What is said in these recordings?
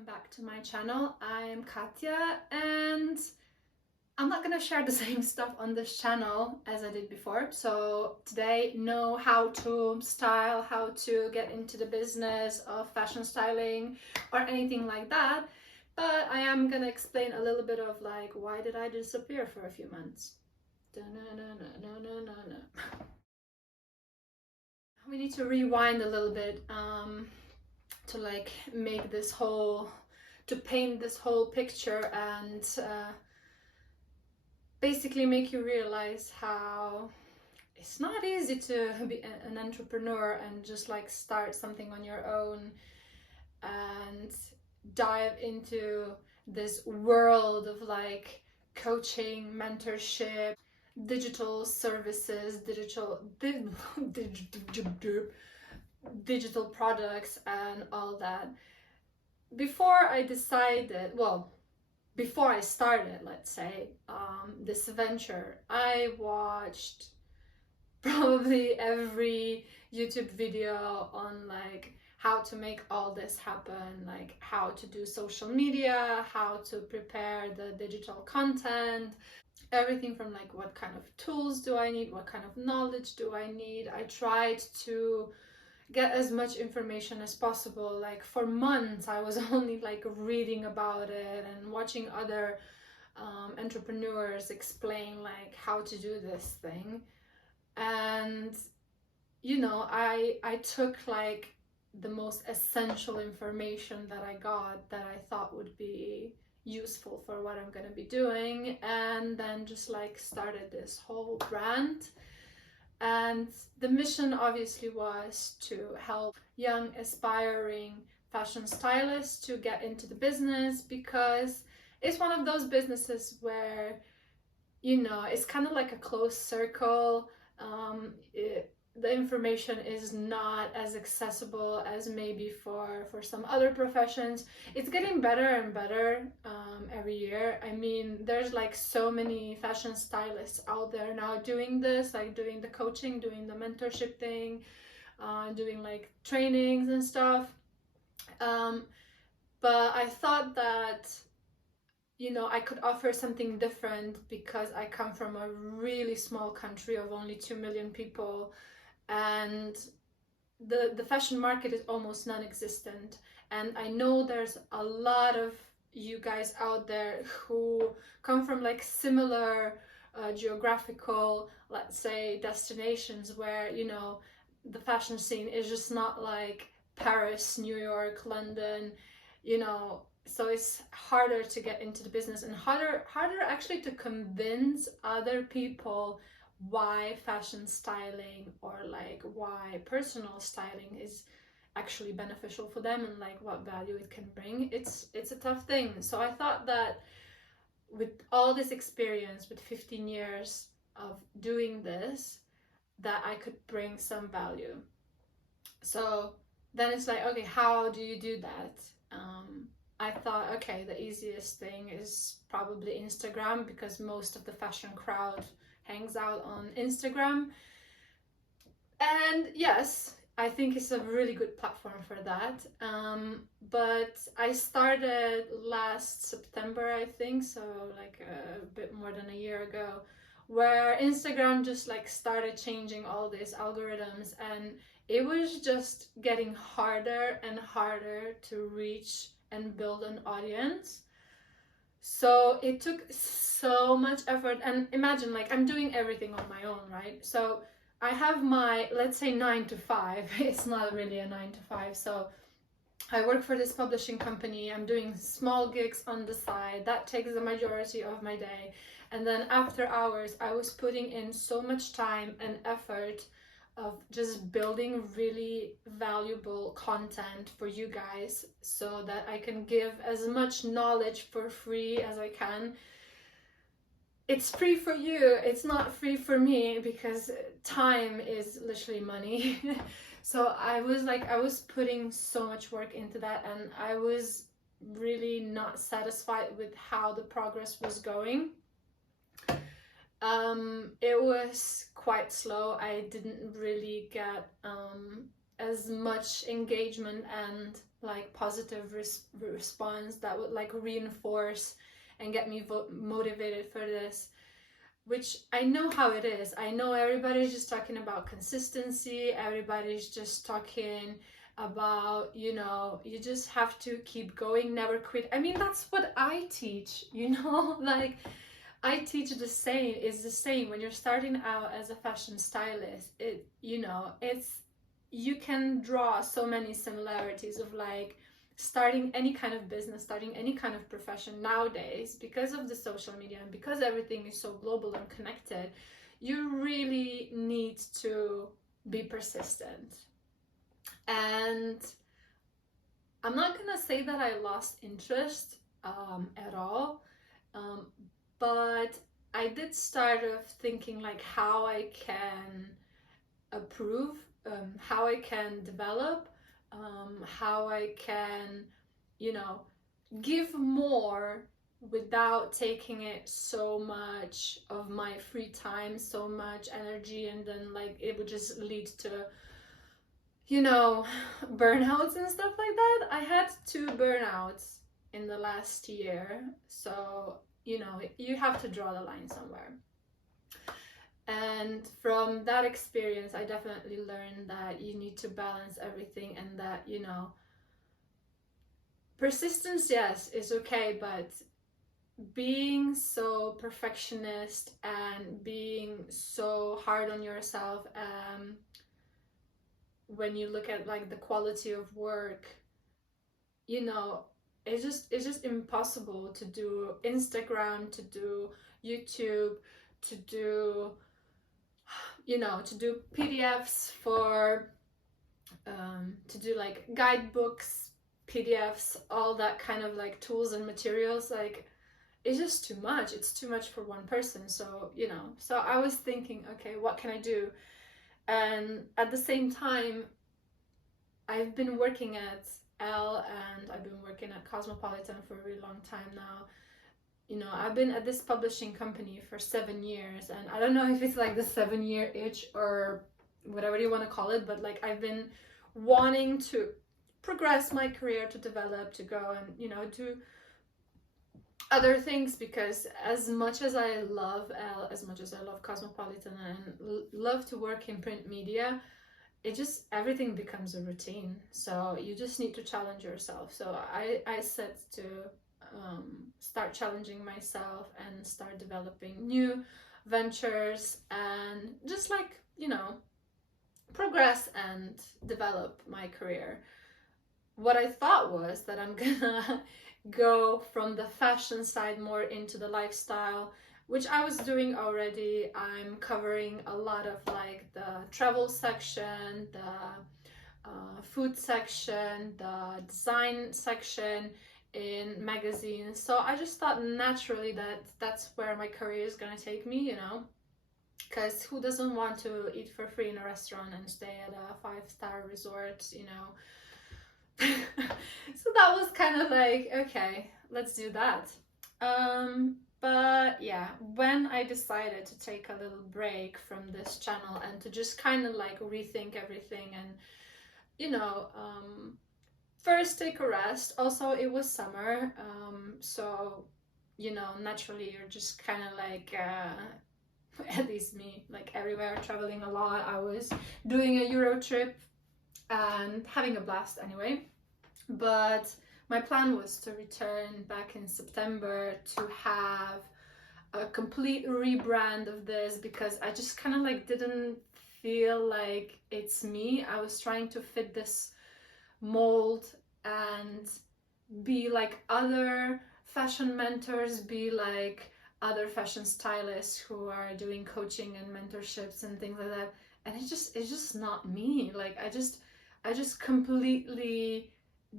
Welcome back to my channel. I'm Katya and I'm not gonna share the same stuff on this channel as I did before. So today, know how to style, how to get into the business of fashion styling or anything like that. But I am gonna explain a little bit of like, why did I disappear for a few months? We need to rewind a little bit to like make this whole, to paint this whole picture and basically make you realize how it's not easy to be an entrepreneur and just like start something on your own and dive into this world of like coaching, mentorship, digital services, digital products and all that. Before I decided, well, before I started, let's say, this venture, I watched probably every YouTube video on like how to make all this happen, like how to do social media, how to prepare the digital content, everything from like what kind of tools do I need, what kind of knowledge do I need. I tried to get as much information as possible. Like for months I was only like reading about it and watching other entrepreneurs explain like how to do this thing. And you know, I took like the most essential information that I got that I thought would be useful for what I'm gonna be doing, and then just like started this whole brand. And the mission obviously was to help young aspiring fashion stylists to get into the business, because it's one of those businesses where, you know, it's kind of like a closed circle. The information is not as accessible as maybe for some other professions. It's getting better and better every year. I mean, there's like so many fashion stylists out there now doing this, like doing the coaching, doing the mentorship thing, doing like trainings and stuff. But I thought that, you know, I could offer something different because I come from a really small country of only 2 million people, and the fashion market is almost non-existent. And I know there's a lot of you guys out there who come from like similar geographical, let's say, destinations where, you know, the fashion scene is just not like Paris, New York, London, you know. So it's harder to get into the business and harder actually to convince other people why fashion styling or like why personal styling is actually beneficial for them and like what value it can bring. It's a tough thing. So I thought that with all this experience, with 15 years of doing this, that I could bring some value. So then it's like, okay, how do you do that? I thought, okay, the easiest thing is probably Instagram, because most of the fashion crowd hangs out on Instagram. And yes, I think it's a really good platform for that. But I started last September, I think, so like a bit more than a year ago, where Instagram just like started changing all these algorithms, and it was just getting harder and harder to reach and build an audience. So it took so much effort. And imagine, like, I'm doing everything on my own, right? So I have my, let's say, 9 to 5. It's not really a 9 to 5. So I work for this publishing company. I'm doing small gigs on the side. That takes the majority of my day. And then after hours, I was putting in so much time and effort of just building really valuable content for you guys so that I can give as much knowledge for free as I can. It's free for you, it's not free for me, because time is literally money. So I was putting so much work into that, and I was really not satisfied with how the progress was going. It was quite slow. I didn't really get as much engagement and like positive response that would like reinforce and get me motivated for this, which I know how it is. I know everybody's just talking about consistency, everybody's just talking about, you know, you just have to keep going, never quit. I mean, that's what I teach, you know, like I teach the same. It's the same when you're starting out as a fashion stylist. It, you know, it's, you can draw so many similarities of like starting any kind of business, starting any kind of profession nowadays, because of the social media and because everything is so global and connected. You really need to be persistent. And I'm not gonna say that I lost interest at all, um, but I did start of thinking like how I can improve, how I can develop, how I can, you know, give more without taking it so much of my free time, so much energy, and then like it would just lead to, you know, burnouts and stuff like that. I had 2 burnouts in the last year, so you know, you have to draw the line somewhere. And from that experience, I definitely learned that you need to balance everything, and that, you know, persistence, yes, is okay, but being so perfectionist and being so hard on yourself, when you look at like the quality of work, you know, it's just impossible to do Instagram, to do YouTube, to do, you know, to do PDFs for to do like guidebooks, PDFs, all that kind of like tools and materials. Like it's just too much. It's too much for one person. So, you know, so I was thinking, okay, what can I do? And at the same time, I've been working at Elle and I've been working at Cosmopolitan for a really long time now. You know, I've been at this publishing company for 7 years, and I don't know if it's like the 7 year itch or whatever you want to call it, but like I've been wanting to progress my career, to develop, to go and, you know, do other things, because as much as I love Elle, as much as I love Cosmopolitan and love to work in print media, it just, everything becomes a routine. So you just need to challenge yourself. So I set to start challenging myself and start developing new ventures and just like, you know, progress and develop my career. What I thought was that I'm gonna go from the fashion side more into the lifestyle, which I was doing already. I'm covering a lot of like the travel section, the food section, the design section in magazines. So I just thought naturally that that's where my career is gonna take me, you know, because who doesn't want to eat for free in a restaurant and stay at a 5-star resort, you know? So that was kind of like, okay, let's do that. But yeah, when I decided to take a little break from this channel and to just kind of like rethink everything and, you know, first take a rest. Also, it was summer, so, you know, naturally you're just kind of like, at least me, like everywhere, traveling a lot. I was doing a Euro trip and having a blast anyway. But my plan was to return back in September to have a complete rebrand of this, because I just kind of like didn't feel like it's me. I was trying to fit this mold and be like other fashion mentors, be like other fashion stylists who are doing coaching and mentorships and things like that. And it's just not me. Like I just completely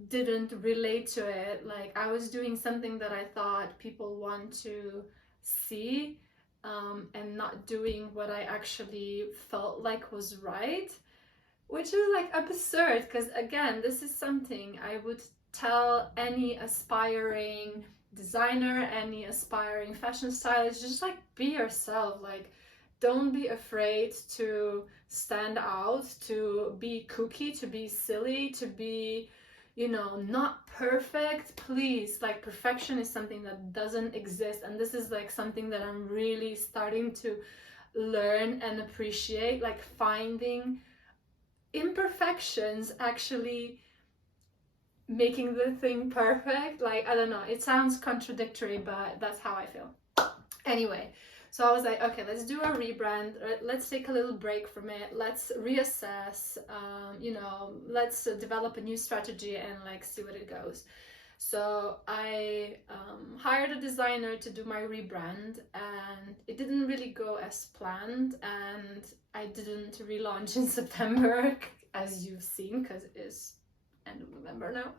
didn't relate to it. Like I was doing something that I thought people want to see, and not doing what I actually felt like was right, which is like absurd, because again, this is something I would tell any aspiring designer, any aspiring fashion stylist, just like be yourself. Like don't be afraid to stand out, to be kooky, to be silly, to be, you know, not perfect. Please, like, perfection is something that doesn't exist, and this is like something that I'm really starting to learn and appreciate, like finding imperfections actually making the thing perfect. Like, I don't know, it sounds contradictory, but that's how I feel. Anyway, so I was like, okay, let's do a rebrand. Let's take a little break from it. Let's reassess. You know, let's develop a new strategy and like see what it goes. So I hired a designer to do my rebrand, and it didn't really go as planned, and I didn't relaunch in September, as you've seen, because it is end of November now.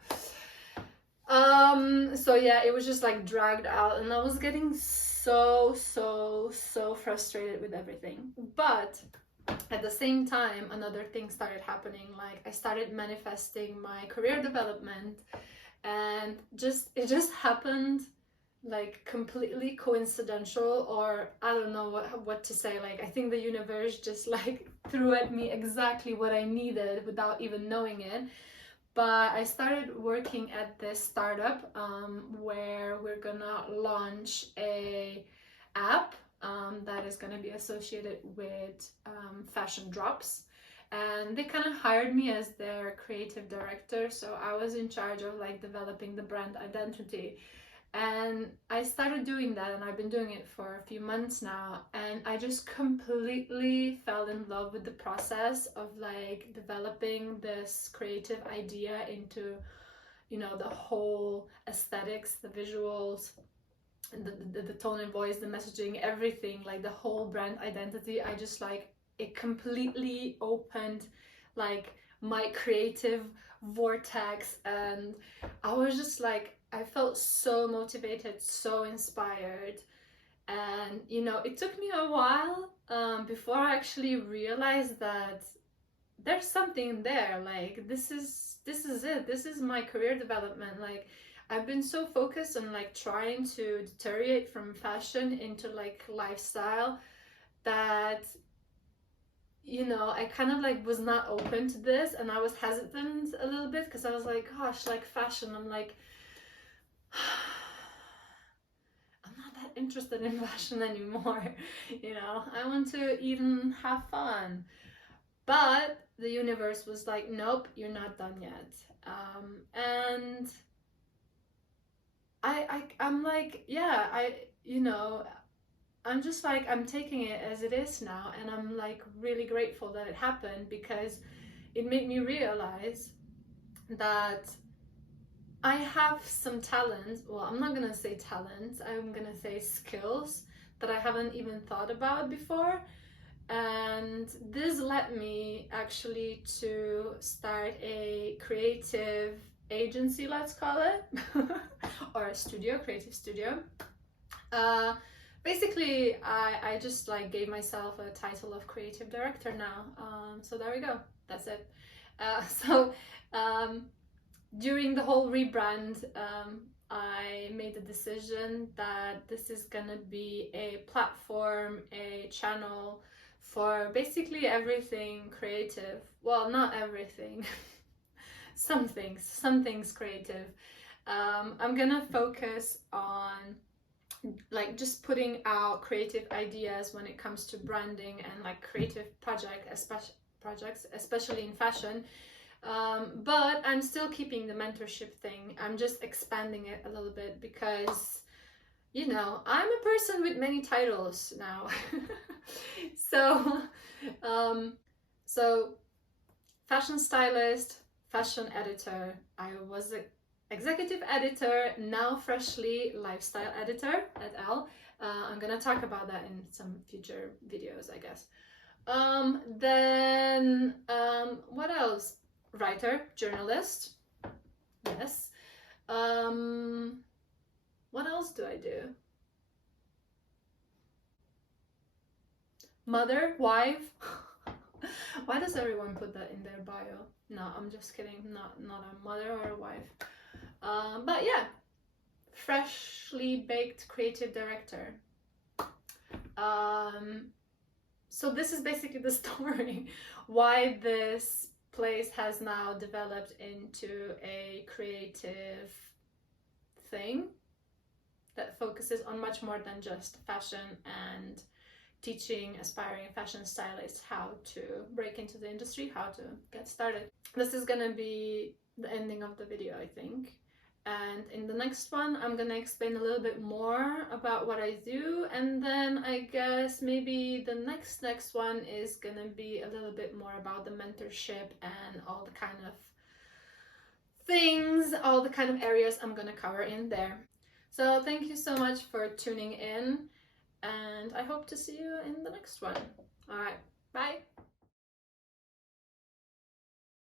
So yeah, it was just like dragged out, and I was getting so frustrated with everything. But at the same time, another thing started happening. Like, I started manifesting my career development, and it just happened like completely coincidental, or I don't know what to say. Like, I think the universe just like threw at me exactly what I needed without even knowing it. But I started working at this startup where we're gonna launch a app that is gonna be associated with fashion drops, and they kind of hired me as their creative director. So I was in charge of like developing the brand identity, and I started doing that, and I've been doing it for a few months now, and I just completely fell in love with the process of like developing this creative idea into, you know, the whole aesthetics, the visuals, the tone and voice, the messaging, everything, like the whole brand identity. I just like, it completely opened like my creative vortex, and I was just like, I felt so motivated, so inspired. And you know, it took me a while before I actually realized that there's something there. Like, this is it, this is my career development. Like, I've been so focused on like trying to deteriorate from fashion into like lifestyle that, you know, I kind of like was not open to this, and I was hesitant a little bit because I was like, gosh, like fashion, I'm like I'm not that interested in fashion anymore. You know, I want to even have fun. But the universe was like, nope, you're not done yet. And I'm like, yeah, you know, I'm just like, I'm taking it as it is now, and I'm like really grateful that it happened, because it made me realize that I have some talent. Well, I'm not gonna say talent, I'm gonna say skills that I haven't even thought about before. And this led me actually to start a creative agency, let's call it, or a studio, creative studio. Uh, Basically, I just like gave myself a title of creative director now. So there we go. That's it. So during the whole rebrand, I made the decision that this is gonna be a platform, a channel for basically everything creative. Well, not everything. Some things creative. I'm gonna focus on like just putting out creative ideas when it comes to branding and like creative projects, especially in fashion. But I'm still keeping the mentorship thing. I'm just expanding it a little bit because, you know, I'm a person with many titles now. so, um, so fashion stylist, fashion editor. I was a executive editor, now freshly lifestyle editor at Elle. I'm gonna talk about that in some future videos, I guess. Then what else? Writer, journalist, yes. What else do I do? Mother, wife. Why does everyone put that in their bio? No, I'm just kidding. Not a mother or a wife. But yeah, freshly baked creative director. So this is basically the story. Why this place has now developed into a creative thing that focuses on much more than just fashion and teaching aspiring fashion stylists how to break into the industry, how to get started. This is gonna be the ending of the video, I think. And in the next one, I'm gonna explain a little bit more about what I do, and then I guess maybe the next one is gonna be a little bit more about the mentorship and all the kind of things, all the kind of areas I'm gonna cover in there. So thank you so much for tuning in, and I hope to see you in the next one. All right, bye.